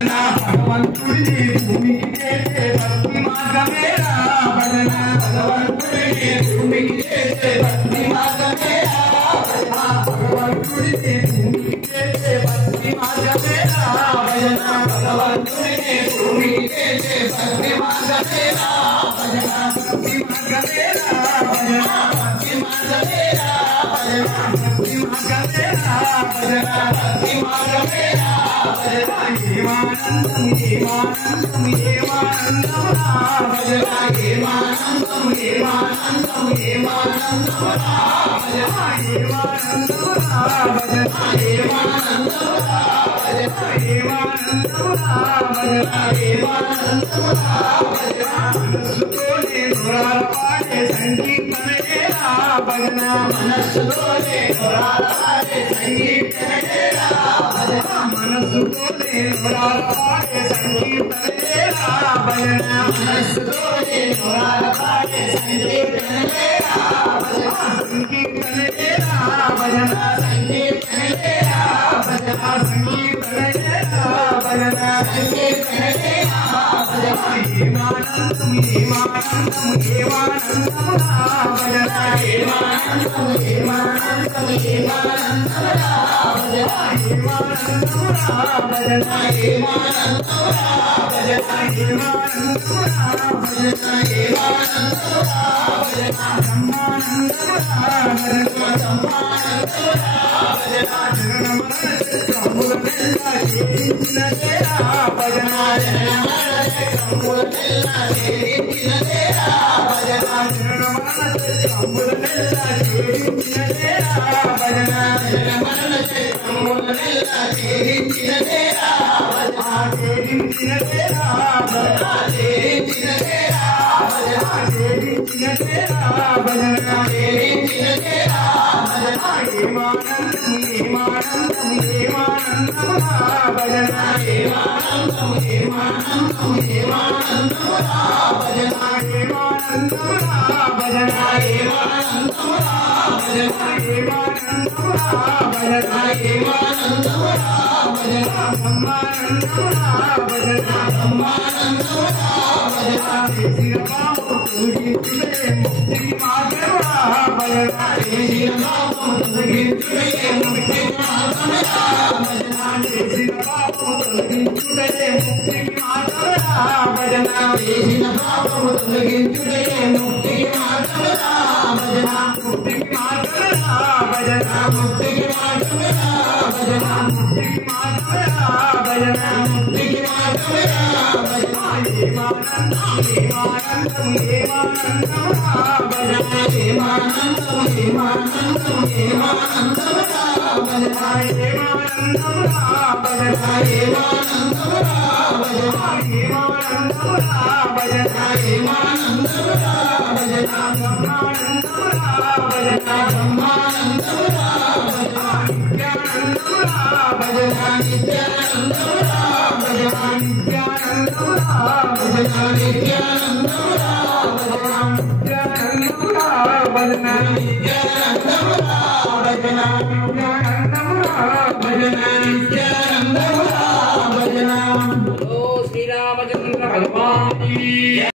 భగవంతుడిని భూమికి చేసే భక్తి మార్గమేరా భజన భగవంతుడిని భూమికి చేసే భక్తి మార్గమేరా భగవంతుడిని భూమికి చేసే భక్తి మార్గమేరా భజన భగవంతుడిని భూమికి చేసే భక్తి మార్గమేరా భజన భక్తి మార్గమేరా భజన భక్తి మార్గమేరా భజన భక్తి మార్గమేరా భజన భక్తి మార్గమేరా ఏమానందం ఏమానందం ఏమానందం భజన ఏమానందం ఏమానందం ఏమానందం భజన ఏమానందం భజన ఏమానందం భజన ఏమానందం భజన ఏమానందం భజన మనస్సుతోనే నోరాల పాడే సంకీర్తనయేరా భజన మనస్సుతోనే నోరాల పాడే సంకీర్తనయేరా భజన మనస్సుతోనే నోరాల పాడే సంకీర్తనయేరా భజన మనస్సుతోనే నోరాల పాడే సంకీర్తనయేరా భజన సంకీర్తనయేరా భజన సంకీర్తనయేరా భజన సంకీర్తనయేరా భజన సంకీర్తనయేరా భజన ఏమానందం ఏమానందం ఏమానందం భజన ఏమానందం ఏమానందం ఏమానందం భజన ఏమానందం భజన ఏమానందం భజన ఏమానందం భజన ఏమానందం భజన బ్రహ్మానందం భజన బ్రహ్మానందం భజన జనమన చంబులెల్ల చేయించినదేరా భజన జనమన చంబులెల్ల చేయించినదేరా భజన జనమన చంబులెల్ల చేయించినదేరా భజన జనమన చంబులెల్ల చేయించినదేరా భజన చేయించినదేరా భజన చేయించినదేరా భజన చేయించినదేరా భజన చేయించినదేరా భజన ఏమానందం ఏమానందం ఏమానందం భజన ఏమానందం ఏమానందం ఏమానందం భజన ఏమానందం భజన ఏమానందం భజన ఏమానందం భజన ఏమానందం భజన బ్రహ్మానందం భజన బ్రహ్మానందం భజన శ్రీరామ తొలగించులే ముక్తికి మార్గమా భజన శ్రీరామ తొలగించులే ముక్తికి మార్గమా భజన శ్రీరామ తొలగించులే ముక్తికి మార్గమా భజన శ్రీరామ తొలగించులే ముక్తికి మార్గమా భజన ముక్తికి మార్గమా భజన ముక్తికి మార్గమా భజన ముక్తికి మార్గమా భజన ముక్తికి మార్గమా భజన ఏమానందం ఏమానందం ఏమానందం భజన ఏమానందం ఏమానందం ఏమానందం భజన ఏమానందం భజన ఏమానందం భజన ఏమానందం భజన ఏమానందం భజన బ్రహ్మానందం భజన బ్రహ్మానందం భజన నిత్యానందం భజన నిత్యానందం భజన నిత్యానందం భజన నిత్యానందం భజన నిత్యానందం భజన